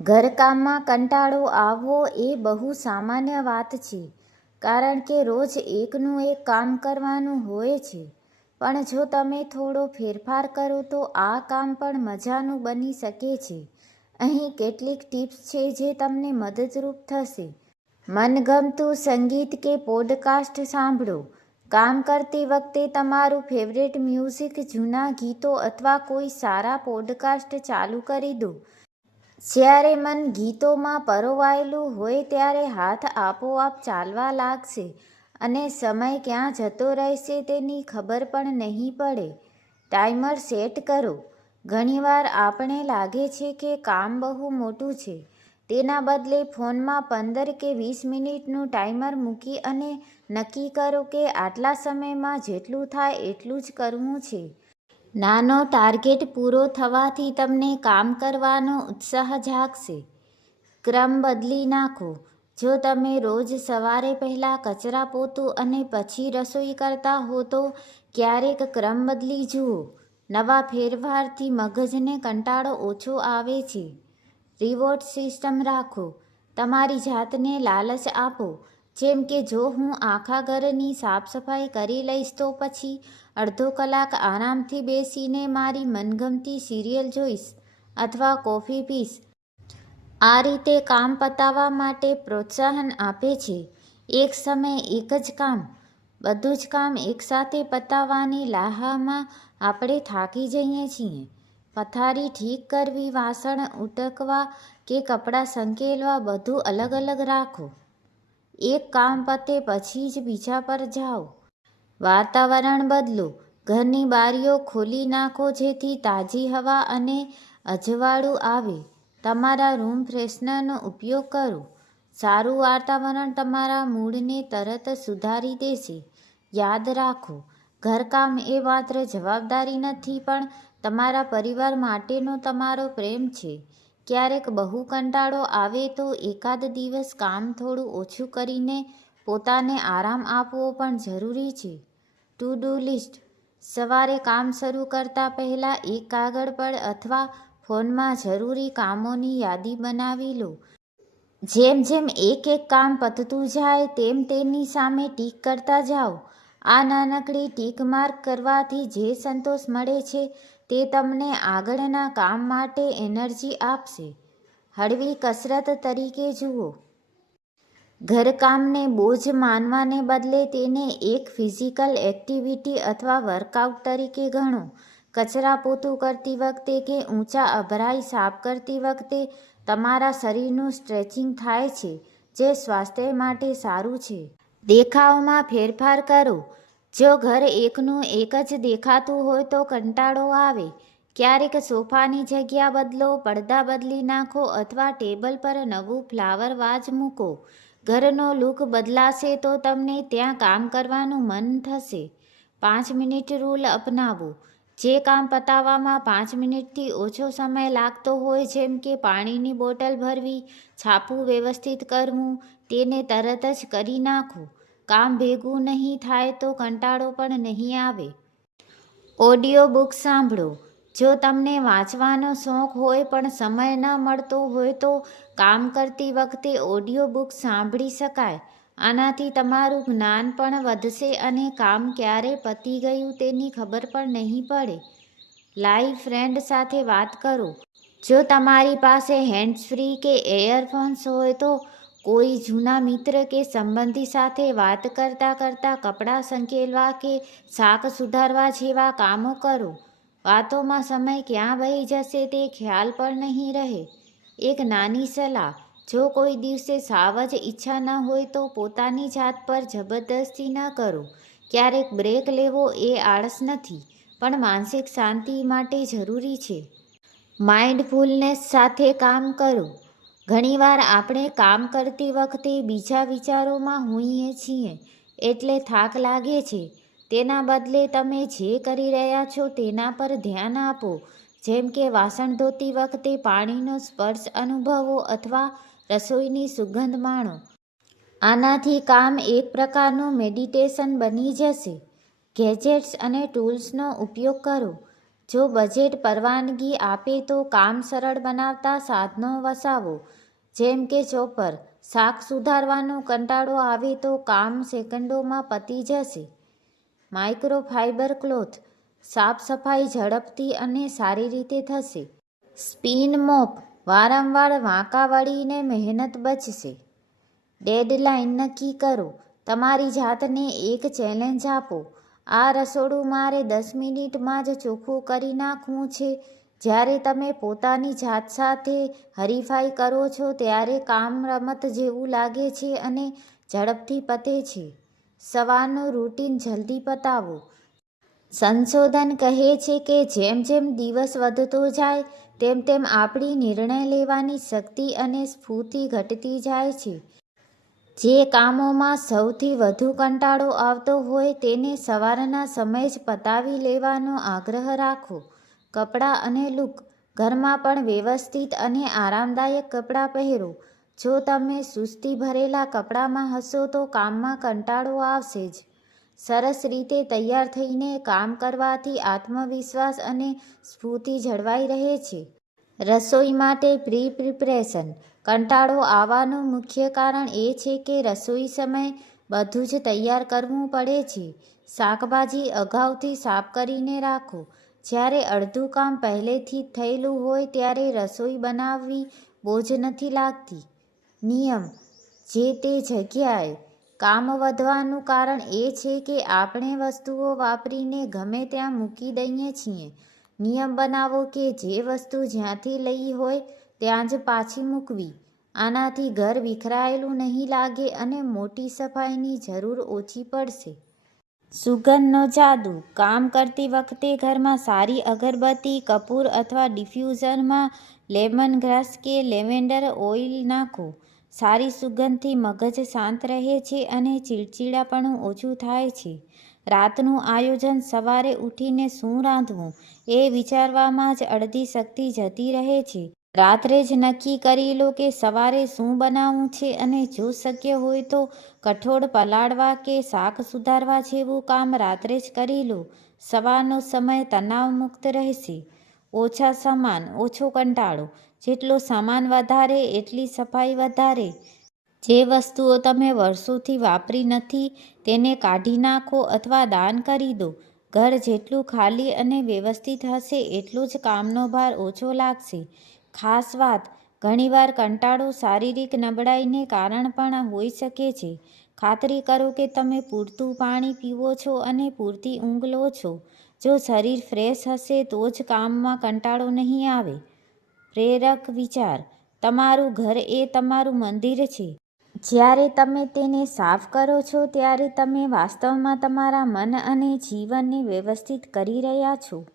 ઘરકામમાં કંટાળો આવવો એ બહુ સામાન્ય વાત છે, કારણ કે રોજ એકનું એક કામ કરવાનું હોય છે. પણ જો તમે થોડો ફેરફાર કરો તો આ કામ પણ મજાનું બની શકે છે. અહીં કેટલીક ટિપ્સ છે જે તમને મદદરૂપ થશે. મનગમતું સંગીત કે પોડકાસ્ટ સાંભળો. કામ કરતી વખતે તમારું ફેવરેટ મ્યુઝિક, જૂના ગીતો અથવા કોઈ સારા પોડકાસ્ટ ચાલુ કરી દો. જ્યારે મન ગીતોમાં પરોવાયેલું હોય ત્યારે હાથ આપોઆપ ચાલવા લાગશે અને સમય ક્યાં જતો રહેશે તેની ખબર પણ નહીં પડે. ટાઈમર સેટ કરો. ઘણીવાર આપણે લાગે છે કે કામ બહુ મોટું છે. તેના બદલે ફોનમાં 15 કે 20 મિનિટનું ટાઈમર મૂકી અને નક્કી કરો કે આટલા સમયમાં જેટલું થાય એટલું જ કરવું છે. નાનો ટાર્ગેટ પૂરો થવાથી તમને કામ કરવાનો ઉત્સાહ જાગશે. ક્રમ બદલી નાખો. જો તમે રોજ સવારે પહેલાં કચરા પોતું અને પછી રસોઈ કરતા હો તો ક્યારેક ક્રમ બદલી જુઓ. નવા ફેરફારથી મગજને કંટાળો ઓછો આવે છે. રિવોર્ડ સિસ્ટમ રાખો. તમારી જાતને લાલચ આપો. જેમ કે જો હું આખા ઘરની સાફસફાઈ કરી લઈશ તો પછી અડધો કલાક આરામથી બેસીને મારી મનગમતી સિરિયલ જોઈશ અથવા કોફી પીશ. આ રીતે કામ પતાવવા માટે પ્રોત્સાહન આપે છે. એક સમયે એક જ કામ. બધું જ કામ એકસાથે પતાવવાની લાહામાં આપણે થાકી જઈએ છીએ. પથારી ઠીક કરવી, વાસણ ઉટકવા કે કપડાં સંકેલવા બધું અલગ અલગ રાખો. એક કામ પતે પછી જ બીજા પર જાઓ. વાતાવરણ બદલો. ઘરની બારીઓ ખોલી નાખો જેથી તાજી હવા અને અજવાળું આવે. તમારા રૂમ ફ્રેશનરનો ઉપયોગ કરો. સારું વાતાવરણ તમારા મૂડને તરત સુધારી દેશે. યાદ રાખો, ઘરકામ એ માત્ર જવાબદારી નથી પણ તમારા પરિવાર માટેનો તમારો પ્રેમ છે. ક્યારેક બહુ કંટાળો આવે તો એકાદ દિવસ કામ થોડું ઓછું કરીને પોતાને આરામ આપવો પણ જરૂરી છે. To do list. સવારે કામ શરૂ કરતા પહેલાં એક કાગળ પર અથવા ફોનમાં જરૂરી કામોની યાદી બનાવી લો. જેમ જેમ એક એક કામ પતતું જાય તેમ તેની સામે ટીક કરતા જાઓ. આ નાનકડી ટીક માર્ક કરવાથી જે સંતોષ મળે છે તે તમને આગળના કામ માટે એનર્જી આપશે. હળવી કસરત તરીકે જુઓ. ઘરકામને બોજ માનવાને બદલે તેને એક ફિઝિકલ એક્ટિવિટી અથવા વર્કઆઉટ તરીકે ગણો. કચરા પોતું કરતી વખતે કે ઊંચા અભરાઈ સાફ કરતી વખતે તમારા શરીરનું સ્ટ્રેચિંગ થાય છે, જે સ્વાસ્થ્ય માટે સારું છે. દેખાવમાં ફેરફાર કરો. જો ઘર એકનું એક જ દેખાતું હોય તો કંટાળો આવે. ક્યારેક સોફાની જગ્યા બદલો, પડદા બદલી નાખો અથવા ટેબલ પર નવું ફ્લાવર વાઝ મૂકો. ઘરનો લુક બદલાશે તો તમને ત્યાં કામ કરવાનું મન થશે. 5 મિનિટ રૂલ અપનાવો. જે કામ પતાવવામાં 5 મિનિટથી ઓછો સમય લાગતો હોય જેમ કે પાણીની બોટલ ભરવી, છાપું વ્યવસ્થિત કરવું, તેને તરત જ કરી નાખો. કામ ભેગું નહીં થાય તો કંટાળો પણ નહીં આવે. ઓડિયો બુક સાંભળો. જો તમને વાંચવાનો શોખ હોય પણ સમય ન મળતો હોય તો કામ કરતી વખતે ઓડિયો બુક સાંભળી શકાય. આનાથી તમારું જ્ઞાન પણ વધશે અને કામ ક્યારે પતી ગયું તેની ખબર પણ નહીં પડે. લાઈવ ફ્રેન્ડ સાથે વાત કરો. જો તમારી પાસે હેન્ડ્સ-ફ્રી કે એયરફોન્સ હોય તો કોઈ જૂના મિત્ર કે સંબંધી સાથે વાત કરતાં કરતાં કપડાં સંકેલવા કે શાક સુધારવા જેવા કામો કરો. વાતોમાં સમય ક્યાં વહી જશે તે ખ્યાલ પણ નહીં રહે. એક નાની સલાહ. જો કોઈ દિવસે સાવ જ ઈચ્છા ન હોય તો પોતાની જાત પર જબરદસ્તી ન કરો. ક્યારેક બ્રેક લેવો એ આળસ નથી, પણ માનસિક શાંતિ માટે જરૂરી છે. માઇન્ડફુલનેસ સાથે કામ કરો. ઘણીવાર આપણે કામ કરતી વખતે બીજા વિચારોમાં હોઈએ છીએ એટલે થાક લાગે છે. તેના બદલે તમે જે કરી રહ્યા છો તેના પર ધ્યાન આપો. જેમ કે વાસણ ધોતી વખતે પાણીનો સ્પર્શ અનુભવો અથવા રસોઈની સુગંધ માણો. આનાથી કામ એક પ્રકારનું મેડિટેશન બની જશે. ગેજેટ્સ અને ટૂલ્સનો ઉપયોગ કરો. જો બજેટ પરવાનગી આપે તો કામ સરળ બનાવતા સાધનો વસાવો, જેમ કે ચોપર. શાક સુધારવાનો કંટાળો આવે તો કામ સેકન્ડોમાં પતી જશે. માઇક્રોફાઇબર ક્લોથ. સાફ સફાઈ ઝડપથી અને સારી રીતે થશે. Spin mop. વારંવાર વાંકા વળીને મહેનત બચશે. ડેડલાઇન નક્કી કરો. તમારી જાતને એક ચેલેન્જ આપો. આ રસોડું મારે 10 મિનિટમાં જ ચોખ્ખું કરી નાખવું છે. જ્યારે તમે પોતાની જાત સાથે હરીફાઈ કરો છો ત્યારે કામ રમત જેવું લાગે છે અને ઝડપથી પતે છે. સવારનું રૂટીન જલ્દી પતાવો. સંશોધન કહે છે કે જેમ જેમ દિવસ વધતો જાય તેમ તેમ આપણી નિર્ણય લેવાની શક્તિ અને સ્ફૂર્તિ ઘટતી જાય છે. જે કામોમાં સૌથી વધુ કંટાળો આવતો હોય તેને સવારના સમયે જ પતાવી લેવાનો આગ્રહ રાખો. કપડાં અને લુક. ઘરમાં પણ વ્યવસ્થિત અને આરામદાયક કપડાં પહેરો. જો તમે સુસ્તી ભરેલા કપડામાં હશો તો કામમાં કંટાળો આવશે જ. સરસ રીતે તૈયાર થઈને કામ કરવાથી આત્મવિશ્વાસ અને સ્ફૂર્તિ જળવાઈ રહે છે. રસોઈ માટે પ્રિપરેશન. કંટાળો આવવાનું મુખ્ય કારણ એ છે કે રસોઈ સમયે બધું જ તૈયાર કરવું પડે છે. શાકભાજી અગાઉથી સાફ કરીને રાખો. જ્યારે અડધું કામ પહેલેથી જ થયેલું હોય ત્યારે રસોઈ બનાવવી બોજ નથી લાગતી. નિયમ. જે તે જગ્યાએ. કામ વધવાનું કારણ એ છે કે આપણે વસ્તુઓ વાપરીને ગમે ત્યાં મૂકી દઈએ છીએ. નિયમ બનાવો કે જે વસ્તુ જ્યાંથી લઈ હોય ત્યાં જ પાછી મૂકવી. આનાથી ઘર વિખરાયેલું નહીં લાગે અને મોટી સફાઈની જરૂર ઓછી પડશે. સુગંધનો જાદુ. કામ કરતી વખતે ઘરમાં સારી અગરબત્તી, કપૂર અથવા ડિફ્યુઝરમાં લેમનગ્રાસ કે લેવેન્ડર ઓઇલ નાખો. સારી સુગંધથી મગજ શાંત રહે છે અને ચીડચીડાપણું ઓછું થાય છે. રાતનું આયોજન. સવારે ઉઠીને શું રાંધવું એ વિચારવામાં જ અડધી શક્તિ જતી રહે છે. રાત્રે જ નક્કી કરી લો કે સવારે શું બનાવવું છે અને જો શક્ય હોય તો કઠોળ પલાળવા કે શાક સુધારવા જેવું કામ રાત્રે જ કરી લો. સવારનો સમય તણાવમુક્ત રહેશે. ઓછા સામાન, ઓછો કંટાળો. જેટલો સામાન વધારે એટલી સફાઈ વધારે. જે વસ્તુઓ તમે વર્ષોથી વાપરી નથી તેને કાઢી નાખો અથવા દાન કરી દો. ઘર જેટલું ખાલી અને વ્યવસ્થિત હશે એટલો જ કામનો ભાર ઓછો લાગશે. ખાસ વાત. ઘણીવાર કંટાળો શારીરિક નબળાઈને કારણ પણ હોઈ શકે છે. ખાતરી કરો કે તમે પૂરતું પાણી પીવો છો અને પૂરતી ઊંઘ લો છો. જો શરીર ફ્રેશ હશે તો જ કામમાં કંટાળો નહીં આવે. પ્રેરક વિચાર. તમારું ઘર એ તમારું મંદિર છે. જ્યારે તમે તેને સાફ કરો છો ત્યારે તમે વાસ્તવમાં તમારા મન અને જીવનને વ્યવસ્થિત કરી રહ્યા છો.